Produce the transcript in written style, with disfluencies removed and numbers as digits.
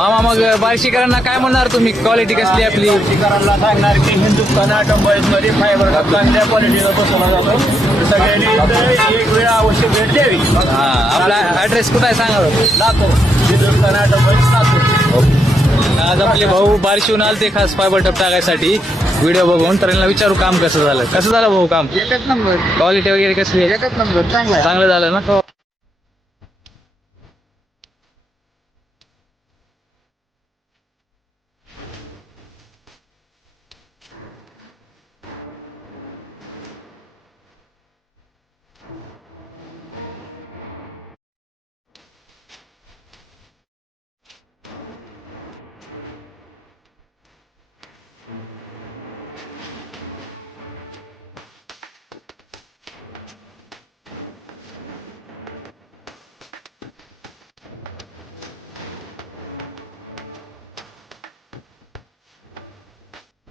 मामा मग बार्शीकरांना काय म्हणणार तुम्ही? क्वालिटी कसली आपली? बार्शीकरांना सांगणार की हिंदुस्थान ऑटोमोबाईल्समध्ये फायबर चांगल्या क्वालिटीचा बसवला जातो. सगळ्यांनी इथं एक वेळ अवश्य भेट द्यावी. हा, आपला ऍड्रेस कुठं आहे सांगा बरं. लातूर, हिंदुस्थान ऑटोमोबाईल्स लातूर. आज आपले भाऊ बार्शीहून आले ते खास फायबर टप टाकायसाठी व्हिडिओ बघून. तर यांना विचारू काम कसं झालं भाऊ काम? एकच नंबर, क्वालिटी वगैरे कसली आहे? एकच नंबर, चांगला आहे. चांगलं झालं ना?